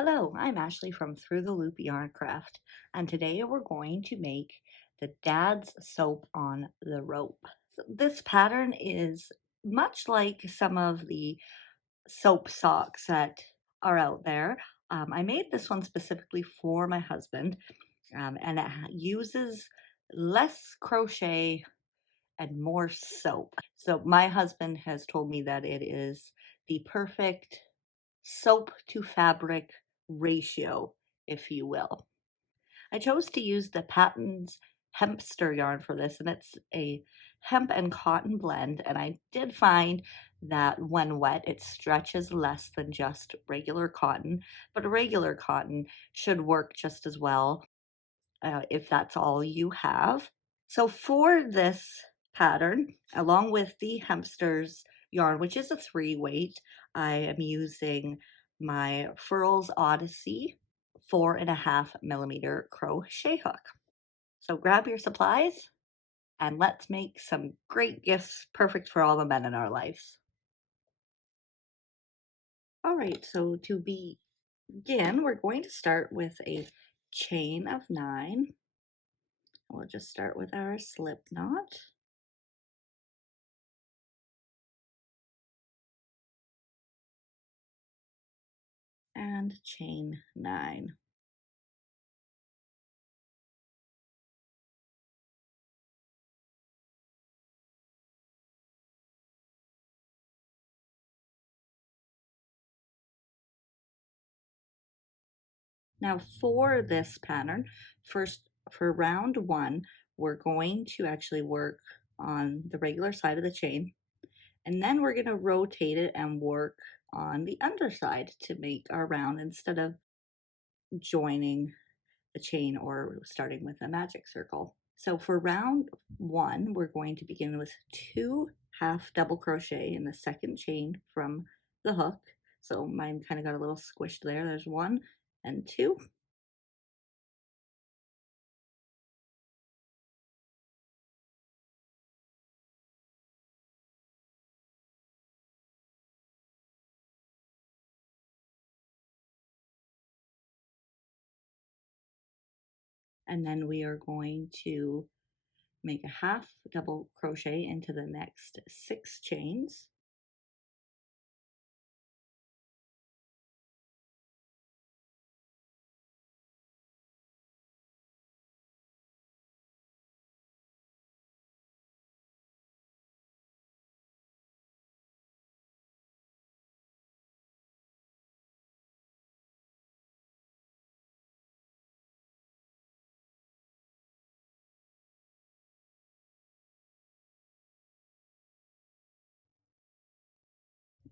Hello, I'm Ashley from Through the Loop Yarn Craft, and today we're going to make the Dad's Soap on the Rope. So this pattern is much like some of the soap socks that are out there. I made this one specifically for my husband, and it uses less crochet and more soap. So my husband has told me that it is the perfect soap to fabric ratio, if you will. I chose to use the Patons Hempster yarn for this, and it's a hemp and cotton blend. And I did find that when wet, it stretches less than just regular cotton, but a regular cotton should work just as well if that's all you have. So for this pattern, along with the Hempster's yarn, which is a 3-weight, I am using my Furls Odyssey 4.5mm crochet hook. So grab your supplies and let's make some great gifts perfect for all the men in our lives. All right, so to begin, we're going to start with a chain of 9. We'll just start with our slip knot. And chain 9. Now for this pattern, first for round 1, we're going to actually work on the regular side of the chain, and then we're going to rotate it and work on the underside to make our round instead of joining the chain or starting with a magic circle. So for round 1, we're going to begin with 2 half double crochet in the second chain from the hook. So mine kind of got a little squished there. There's 1 and 2. And then we are going to make a half double crochet into the next 6 chains.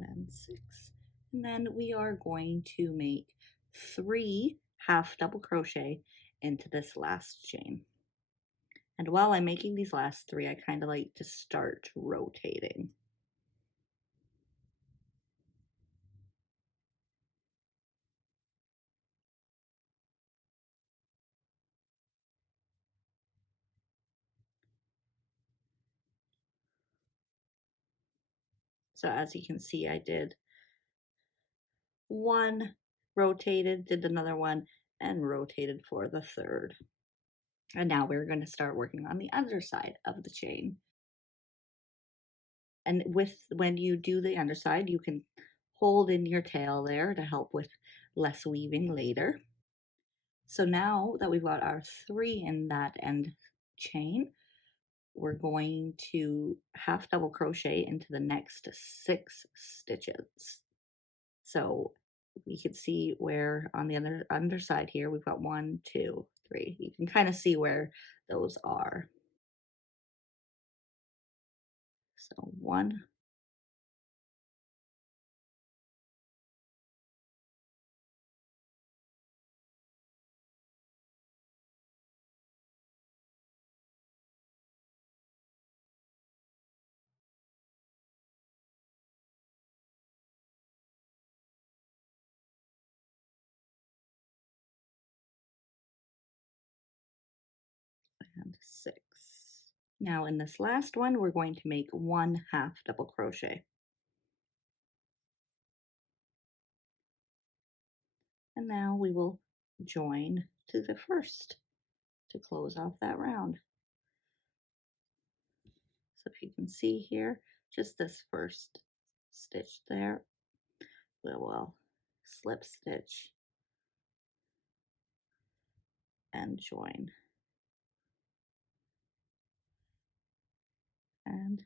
And 6. And then we are going to make 3 half double crochet into this last chain. And while I'm making these last 3, I kind of like to start rotating. So as you can see, I did 1, rotated, did another one, and rotated for the 3rd. And now we're going to start working on the underside of the chain. And when you do the underside, you can hold in your tail there to help with less weaving later. So now that we've got our 3 in that end chain, we're going to half double crochet into the next 6 stitches. So we can see where on the underside here, we've got 1, 2, 3. You can kind of see where those are. So 1, and 6. Now in this last one, we're going to make 1 half double crochet. And now we will join to the first to close off that round. So if you can see here, just this first stitch there, we will slip stitch and join and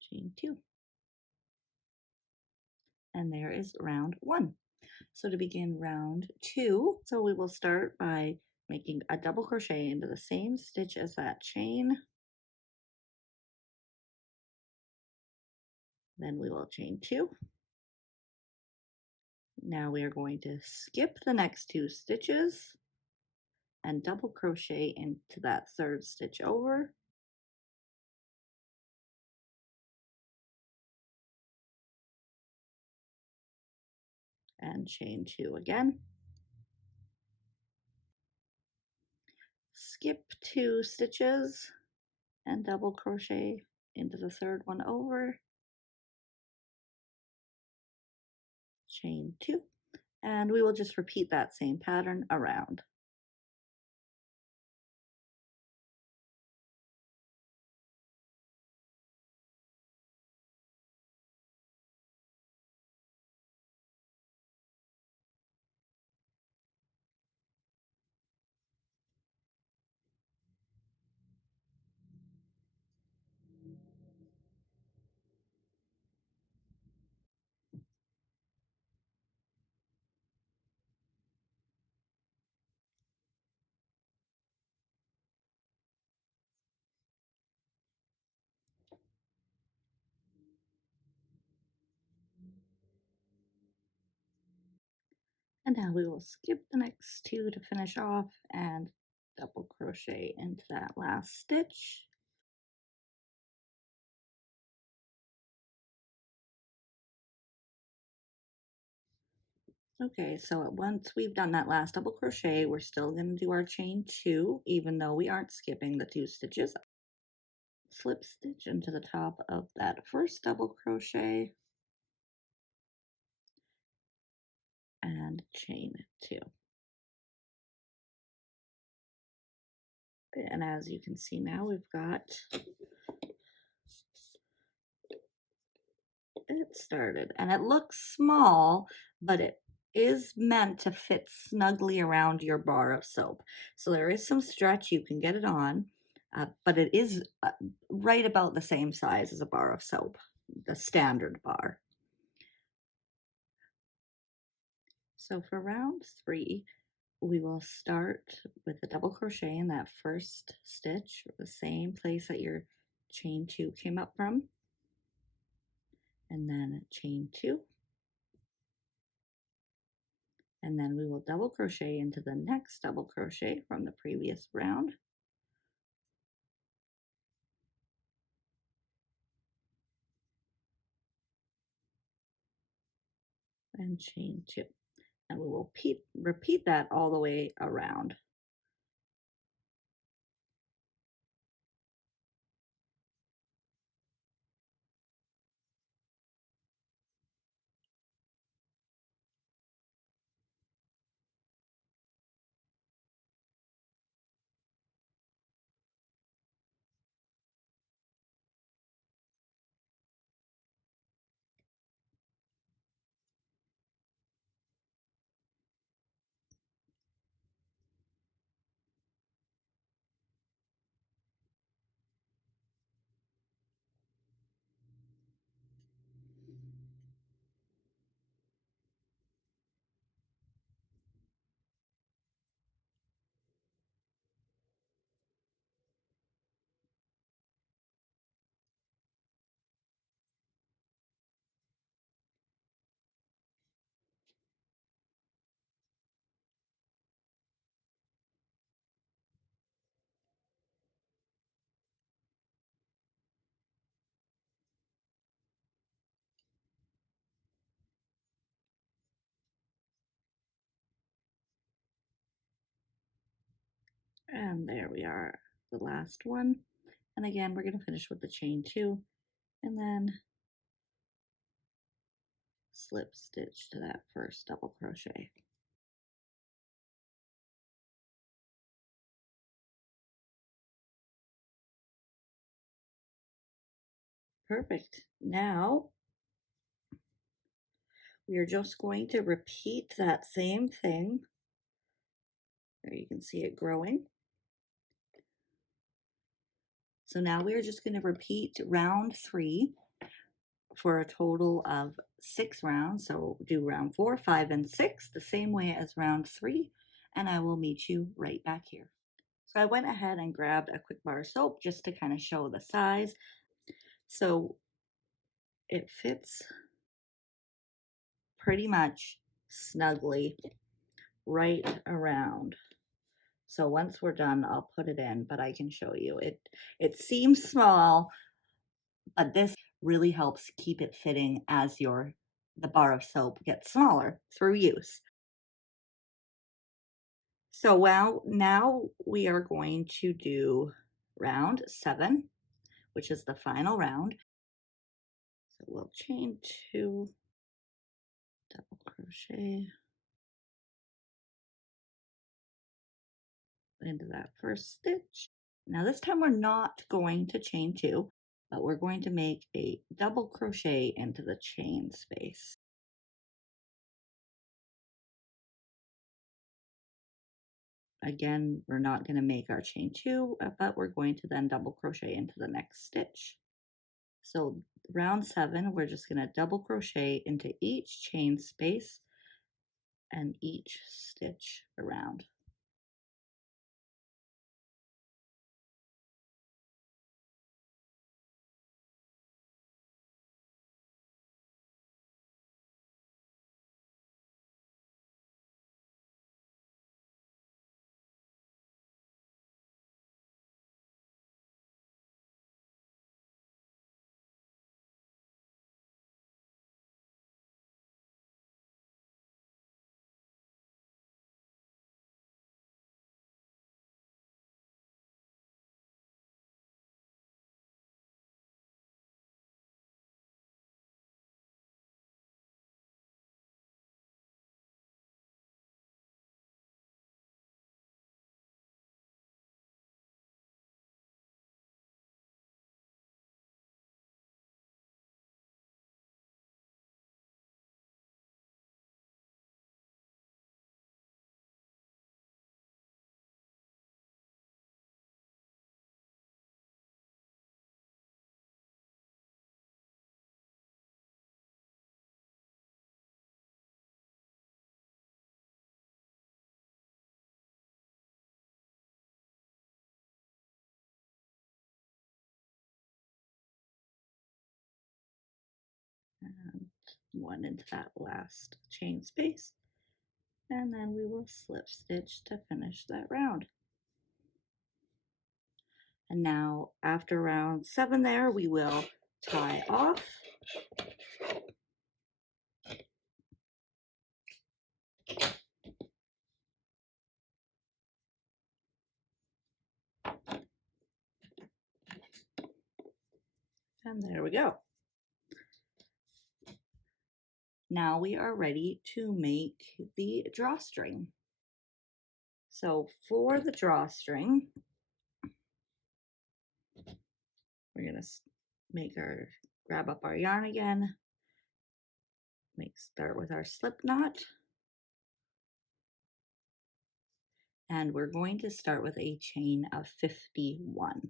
chain 2. And there is round 1. So to begin round 2, so we will start by making a double crochet into the same stitch as that chain. Then we will chain 2. Now we are going to skip the next 2 stitches and double crochet into that third stitch over. And chain 2 again. Skip 2 stitches and double crochet into the third one over. Chain 2. And we will just repeat that same pattern around. And now we will skip the next 2 to finish off and double crochet into that last stitch. Okay, so once we've done that last double crochet, we're still going to do our chain 2, even though we aren't skipping the 2 stitches. Slip stitch into the top of that first double crochet and chain 2. And as you can see now, we've got it started. And it looks small, but it is meant to fit snugly around your bar of soap. So there is some stretch, you can get it on, but it is right about the same size as a bar of soap, the standard bar. So for round 3, we will start with a double crochet in that first stitch, the same place that your chain 2 came up from, and then chain 2, and then we will double crochet into the next double crochet from the previous round, and chain 2, and we will repeat that all the way around. And there we are, the last one. And again, we're going to finish with the chain 2, and then slip stitch to that first double crochet. Perfect. Now we are just going to repeat that same thing. There you can see it growing. So now we are just going to repeat round 3 for a total of 6 rounds. So do round 4, 5, and 6 the same way as round 3, and I will meet you right back here. So I went ahead and grabbed a quick bar of soap just to kind of show the size. So it fits pretty much snugly right around. So once we're done, I'll put it in, but I can show you. It seems small, but this really helps keep it fitting as the bar of soap gets smaller through use. So now we are going to do round 7, which is the final round. So we'll chain 2, double crochet into that first stitch. Now this time we're not going to chain 2, but we're going to make a double crochet into the chain space. Again, we're not going to make our chain 2, but we're going to then double crochet into the next stitch. So round 7, we're just going to double crochet into each chain space and each stitch around. And one into that last chain space, and then we will slip stitch to finish that round. And now after round 7 there, we will tie off. And there we go. Now we are ready to make the drawstring. So for the drawstring, we're going to grab up our yarn again, start with our slip knot, and we're going to start with a chain of 51.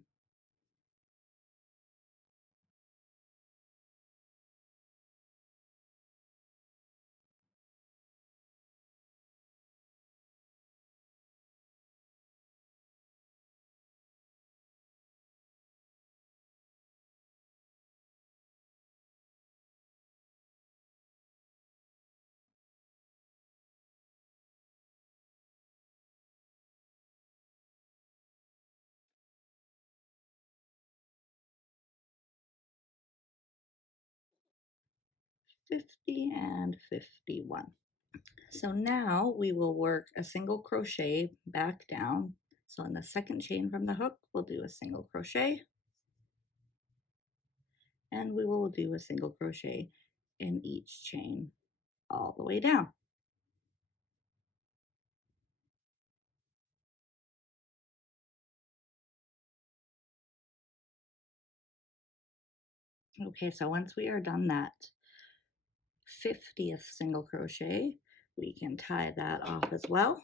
And 51. So now we will work a single crochet back down. So in the second chain from the hook, we'll do a single crochet, and we will do a single crochet in each chain all the way down. Okay, so once we are done that 50th single crochet, we can tie that off as well.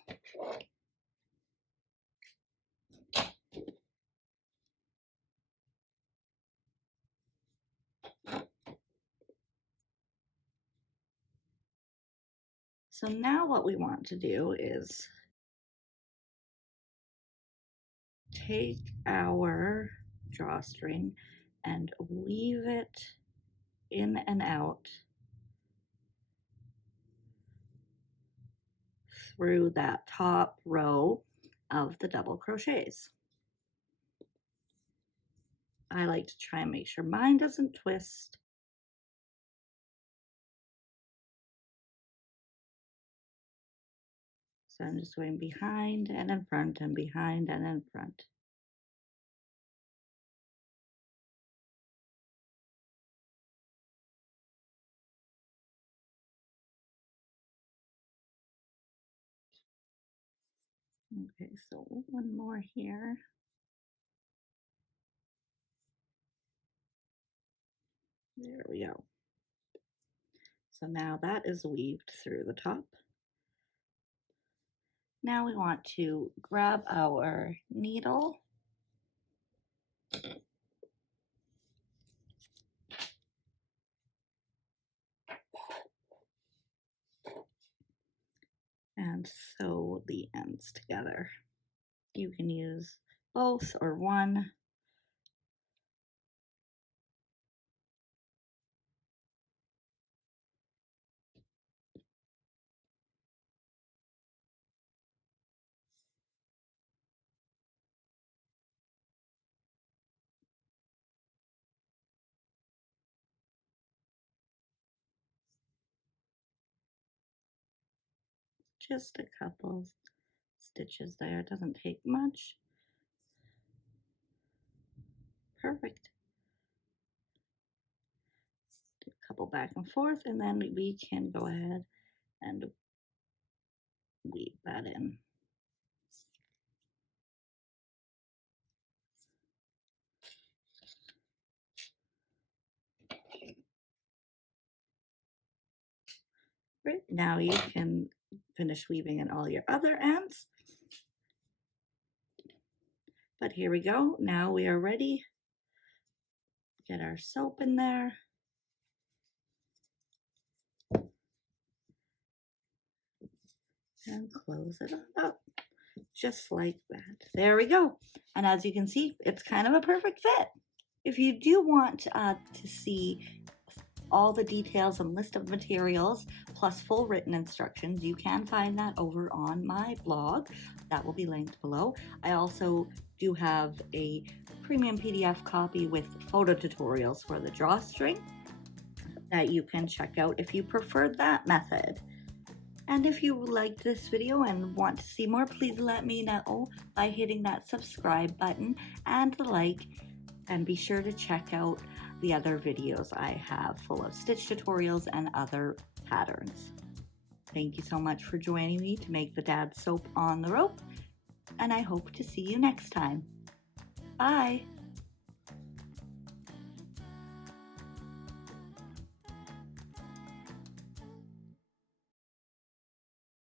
So now what we want to do is take our drawstring and weave it in and out through that top row of the double crochets. I like to try and make sure mine doesn't twist. So I'm just going behind and in front and behind and in front. Okay, so one more here. There we go. So now that is weaved through the top. Now we want to grab our needle and sew the ends together. You can use both or one. Just a couple stitches there, it doesn't take much. Perfect. Do a couple back and forth, and then we can go ahead and weave that in. Right, now you can finish weaving in all your other ends. But here we go. Now we are ready. Get our soap in there. And close it up, just like that. There we go. And as you can see, it's kind of a perfect fit. If you do want to see all the details and list of materials plus full written instructions, you can find that over on my blog. That will be linked below. I also do have a premium PDF copy with photo tutorials for the drawstring that you can check out if you preferred that method. And if you liked this video and want to see more, please let me know by hitting that subscribe button and the like, and be sure to check out the other videos I have full of stitch tutorials and other patterns. Thank you so much for joining me to make the Dad Soap on the Rope, and I hope to see you next time. Bye!